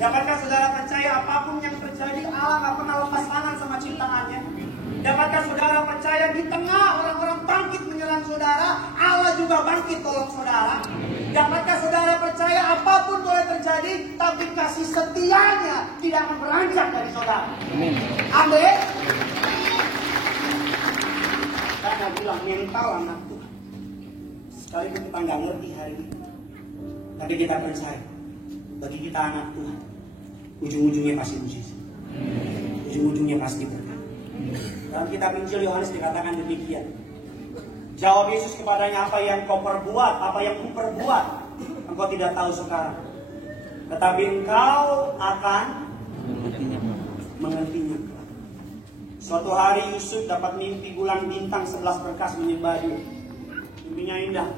Dapatkah saudara percaya apapun yang terjadi, Allah gak pernah lepas tangan sama ciptaannya? Dapatkah saudara percaya di tengah orang-orang bangkit menyerang saudara, Allah juga bangkit tolong saudara? Dapatkah saudara percaya apapun boleh terjadi, tapi kasih setianya tidak akan beranjak dari saudara? Amin. Saya bilang mental anak Tuhan. Sekalipun kita nggak ngerti hari ini, tapi kita percaya bagi kita anak Tuhan, ujung-ujungnya pasti mujizat. Ujung-ujungnya pasti berkat. Dalam kitab Injil Yohanes dikatakan demikian. Jawab Yesus kepadanya, apa yang kau perbuat, apa yang ku perbuat, engkau tidak tahu sekarang. Tetapi engkau akan mengertinya. Suatu hari Yusuf dapat mimpi bulan bintang 11 berkas menyembah dia. Mimpinya indah.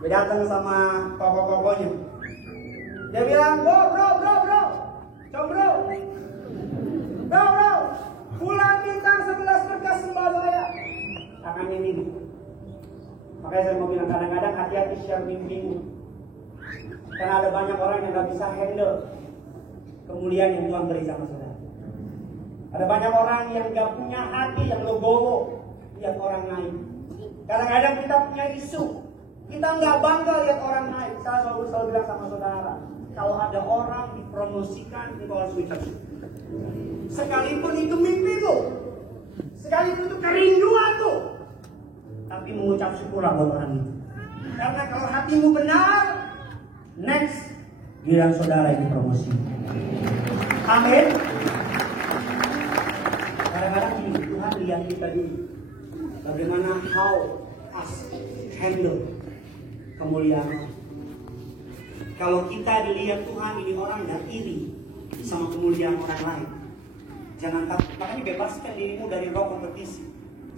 Dia datang sama tokoh-tokohnya. Dia bilang, bro, bulan bintang 11 berkas sembah saya. Akan mimpi. Makanya saya mau bilang, kadang-kadang hati-hati share mimpimu. Karena ada banyak orang yang gak bisa handle kemuliaan yang Tuhan beri sama saudara. Ada banyak orang yang gak punya hati, yang legowo lihat orang naik. Kadang-kadang kita punya isu, kita gak bangga lihat orang naik. Saya selalu bilang sama saudara, kalau ada orang dipromosikan, itu harus ucap syukur. Sekalipun itu mimpi tuh, sekalipun itu kerinduan tuh, tapi mengucap syukurlah buat orang itu. Karena kalau hatimu benar, next bilang saudara ini promosi. Amin. Kadang-kadang ini Tuhan lihat kita dulu, bagaimana how us handle kemuliaan. Kalau kita dilihat Tuhan, ini orang gak iri sama kemuliaan orang lain. Jangan takut, makanya bebaskan dirimu dari roh kompetisi.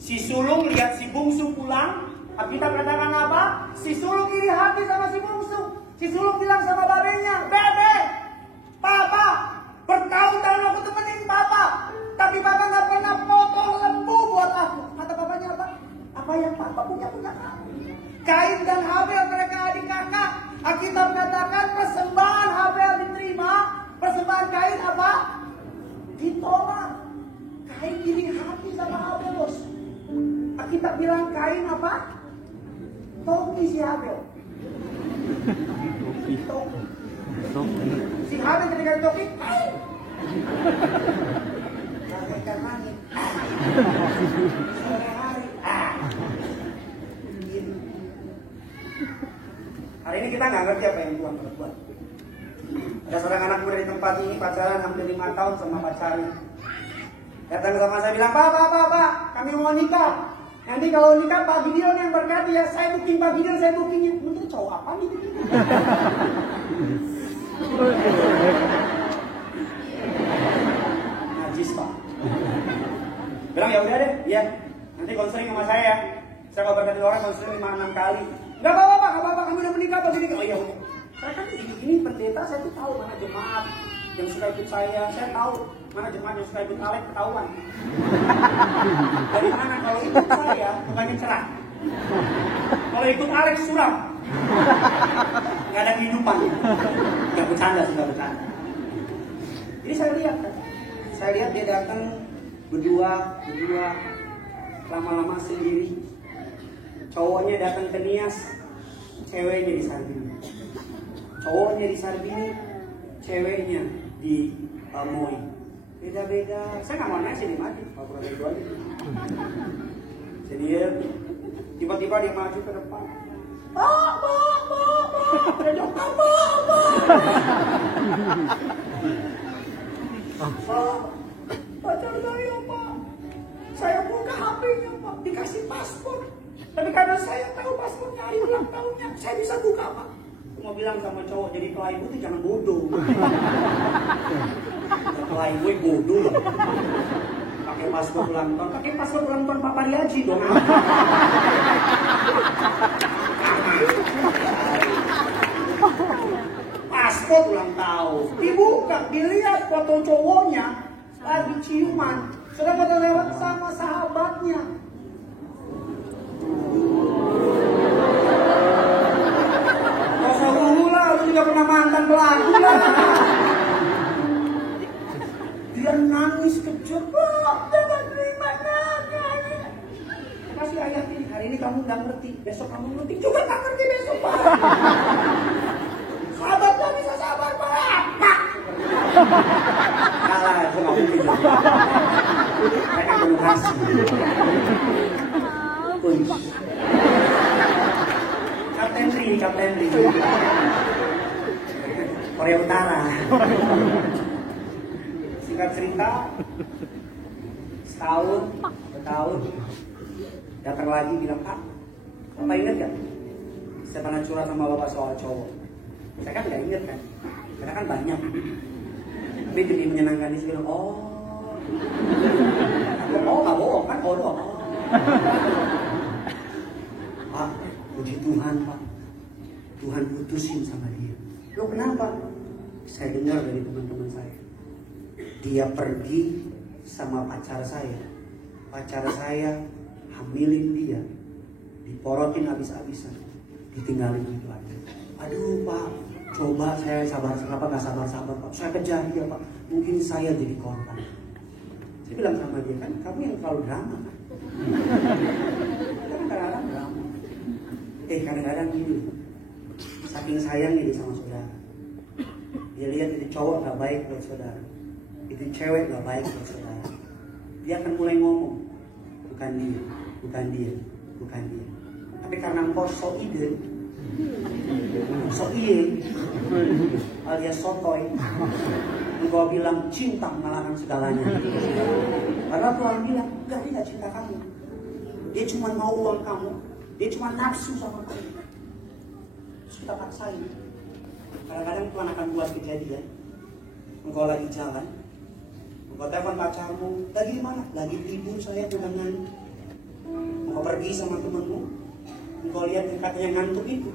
Si sulung lihat si bungsu pulang, kita katakan apa? Si sulung iri hati sama si bungsu. Si sulung bilang sama babenya, Bebe, Papa, bertahun-tahun aku temenin Papa, tapi Papa gak pernah potong lembu buat aku. Kata papanya apa? Apa yang Papa punya kamu? Kain dan Habel mereka adik kakak. Alkitab katakan persembahan Habel diterima, persembahan Kain apa? Ditolak. Kain iri hati sama Habel, bos. Alkitab bilang Kain apa? Toki si Habel. Toki. Si Habel ketika Toki, bagaikan langit. Sore hari. Hari ini kita nggak ngerti apa yang Tuhan perbuat. Ada seorang anak muda di tempat ini pacaran hampir 5 tahun sama pacarnya. Datang sama saya bilang, Pak, kami mau nikah. Nanti kalau nikah Pak Gideon yang berkati ya, saya booking Pak Gideon, saya bookingnya. Menteri cowok apa nih? Najis Pak. Bilang ya udah deh, ya. Nanti konseling sama saya ya. Saya mau berkati orang konseling 5-6 kali. Gak apa-apa, kami udah menikah Pak Gideon. Oh iya udah. Karena kan gini pendeta saya tuh tahu mana jemaat yang suka ikut saya tahu mana jemaat yang suka ikut Alek ketahuan. Dari mana kalau ikut saya bukannya cerah, kalau ikut Alek suram, nggak ada kehidupan, nggak bercanda. Jadi saya lihat dia datang berdua, lama-lama sendiri, cowoknya datang ke Nias, ceweknya di Sarbini. Cowoknya di Sarbini, ceweknya di Moi. Beda-beda. Saya nggak mau nanya sih di mati. Kalau kurang itu aja. Jadi tiba-tiba dia maju ke depan. Pak. Pacar saya Pak. Saya buka HP-nya Pak. Dikasih paspor. Tapi karena saya tahu paspornya hari ulang tahunnya, saya bisa buka Pak. Mau bilang sama cowok, jadi playboy itu jangan bodoh. Playboy bodoh. Pakai paspor ulang tahun Pak Pariaji dong. Paspor ulang tahun. Dibuka, dilihat foto cowoknya lagi ciuman. Sudah pada lewat sama sahabatnya. Juga pernah mantan pelaku lah. Dia nangis kejut. Jangan terima nangis. Kasih ayat ini. Hari ini kamu nggak ngerti. Besok kamu ngerti. Juga nggak ngerti besok Pak. Sahabat gak bisa sabar Pak. Kalah. Aku nggak mungkin. Mereka demokrasi. Kapten Tri. Korea Utara. Singkat cerita, setahun, 2 tahun, datang lagi bilang, Pak, Bapak ingat gak? Saya pernah curhat sama Bapak soal cowok. Saya kan gak ingat kan, karena kan banyak. Tapi demi menyenangkan dia bilang, gak bohong kan, Pak, puji Tuhan Pak, Tuhan putusin sama dia. Lo kenapa? Saya dengar dari teman-teman saya, dia pergi sama pacar saya hamilin dia, diporotin habis-habisan, ditinggalin gitu aja. Aduh Pak, coba saya nggak sabar Pak, saya kejar dia Pak, mungkin saya jadi korban. Saya bilang sama dia, kan kamu yang terlalu drama kan? Kan kadang-kadang drama. Kadang-kadang gini, saking sayangnya dia sama saudara, dia lihat itu cowok gak baik buat saudara, itu cewek gak baik buat saudara, dia akan mulai ngomong, bukan dia. Tapi karena engkau so iye alias sotoy, engkau bilang cinta mengalahkan segalanya. Karena Tuhan bilang, enggak, dia gak cinta kamu, dia cuma mau uang kamu, dia cuma nafsu sama kamu. Terus kita paksain. Kadang-kadang Tuhan akan buat kejadian. Engkau lagi jalan, engkau telepon pacarmu, lagi di mana? Lagi tidur saya dengan. Engkau pergi sama temanmu, engkau lihat katanya ngantuk itu,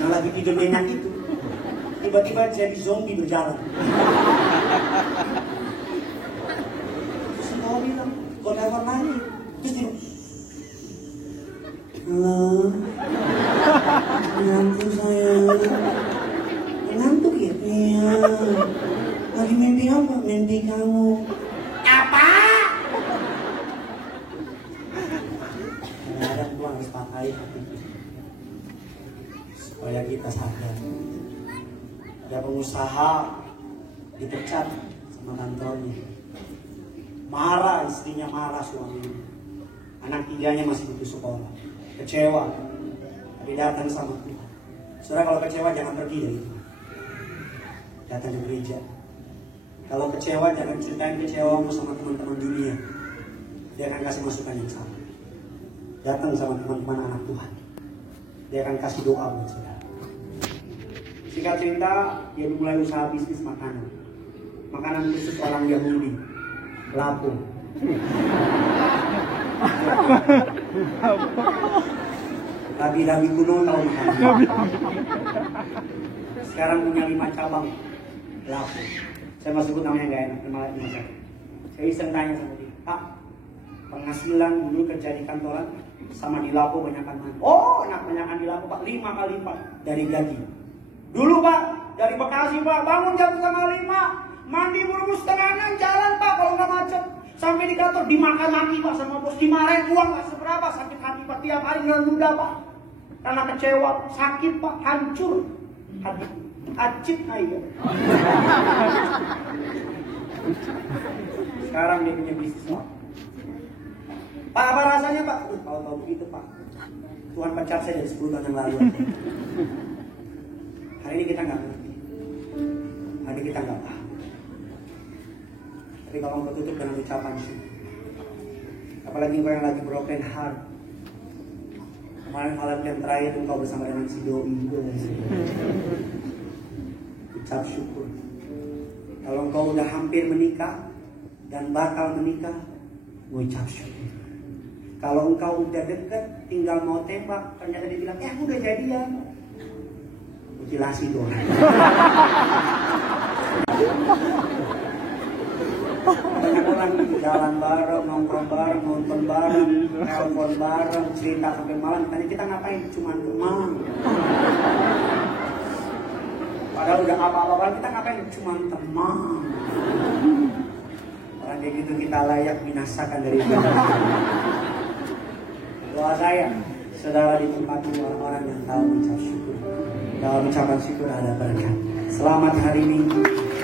yang lagi tidur nyenyak itu, tiba-tiba jadi zombie berjalan. Terus engkau bilang, engkau telepon lagi, terus dia, halo, ngantuk saya. Ngantuk ya? Iya. Lagi mimpi apa? Mimpi kamu. Apa? Kadang-kadang Tuhan harus pakai Ada pengusaha dipecat sama kantornya. Marah istrinya, marah suaminya. Anak 3-nya masih butuh sekolah. Kecewa. Tapi datang sama Tuhan. Saudara, kalau kecewa jangan pergi dari Tuhan. Datang ke gereja. Kalau kecewa jangan ceritain kecewamu sama teman-teman dunia. Dia akan kasih masukan yang sama. Datang sama teman-teman anak Tuhan. Dia akan kasih doa buat saudara. Singkat cerita, dia mulai usaha bisnis makanan. Makanan khusus orang Yahudi. Lapo. Rabi-rabi kuno tahu makanan. Sekarang punya 5 cabang. Lapo. Saya mau sebut namanya nggak enak, malah ini. Saya iseng tanya sama dia, Pak, penghasilan dulu kerja di kantoran sama di Lapo banyakan mana? Oh, banyakan di Lapo Pak, 5 kali Pak dari gaji. Dulu Pak, dari Bekasi Pak, bangun jam 4:30, mandi buru-buru 5:30 jalan Pak kalau nggak macet. Sampai di kantor dimakan-maki Pak sama bos, dimarahin, uang nggak seberapa, sakit hati Pak, tiap hari ngeludah Pak. Karena kecewa, sakit Pak, hancur hati. Acip aja. Sekarang dia punya bisnis Pak. Pak, apa rasanya Pak? Tahu-tahu begitu Pak. Tuhan pecat saya dari 10 tahun yang lalu. Hari ini kita nggak ngerti. Hari ini kita nggak paham. Tapi kalau mau tutup dengan ucapan syukur. Apalagi engkau yang lagi broken heart. Kemarin malam yang terakhir engkau bersama dengan si Doi. Ucap syukur. Kalau engkau udah hampir menikah dan bakal menikah, ucap syukur. Kalau engkau udah deket, tinggal mau tembak, ternyata dia bilang, aku udah jadian. Mutilasi doang. Banyak orang jalan bareng, nongkrong bareng, nonton bareng, telepon bareng, cerita sampai malam. Tanya kita ngapain? Cuman teman. Padahal udah apa-apa kita ngapain? Cuman teman. Orang kayak gitu kita layak binasakan dari Tuhan. Doa saya, saudara di tempat ini orang-orang yang tahu mengucap syukur. Dalam ucapan syukur ada berkat. Selamat hari ini,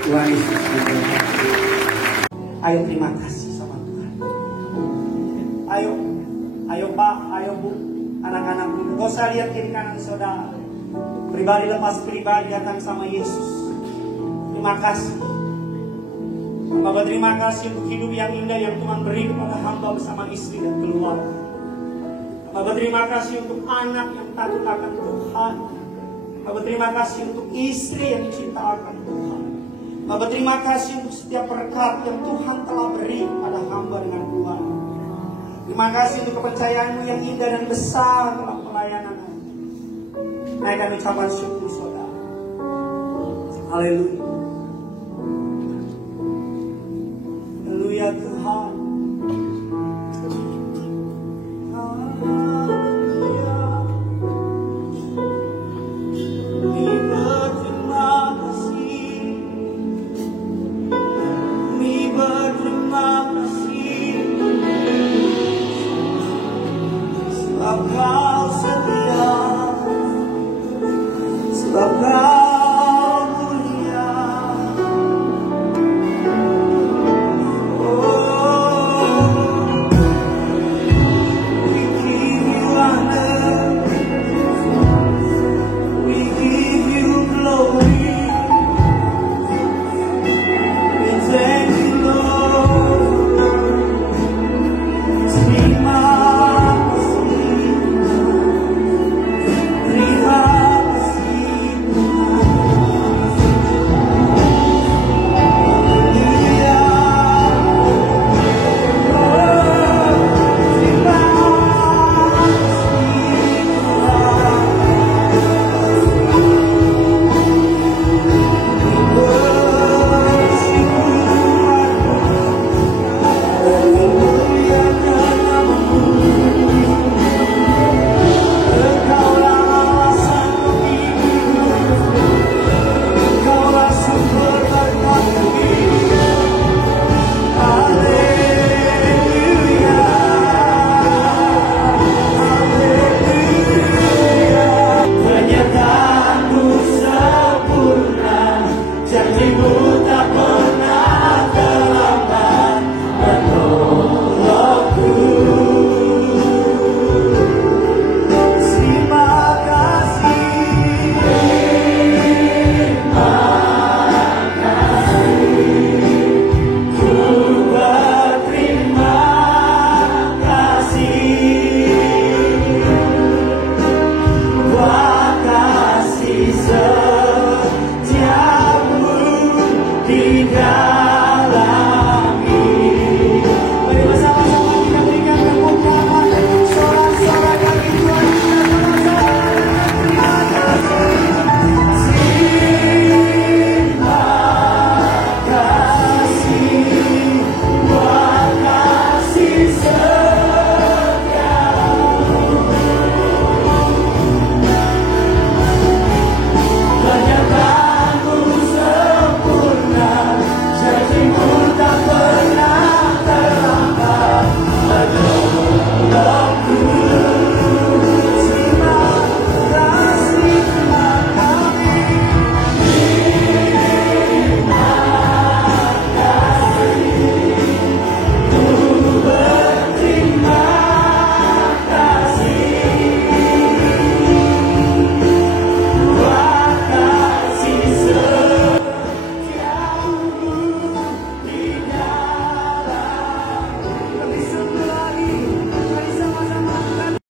Tuhan Yesus memberkati. Ayo terima kasih sama Tuhan. Ayo Pak, ayo Bu, anak-anak Bu. Gak usah lihat kiri kanan saudara. Pribadi lepas pribadi datang sama Yesus. Terima kasih. Hamba berterima kasih untuk hidup yang indah yang Tuhan beri kepada hamba bersama istri dan keluarga. Hamba berterima kasih untuk anak yang takut akan Tuhan. Hamba berterima kasih untuk istri yang cinta akan Tuhan. Hamba berterima kasih untuk setiap berkat yang Tuhan telah beri kepada hamba dengan keluarga. Terima kasih untuk kepercayaanmu yang indah dan besar dalam pelayanan. Naikkan ucapan syukur saudara. Haleluya. Haleluya Tuhan.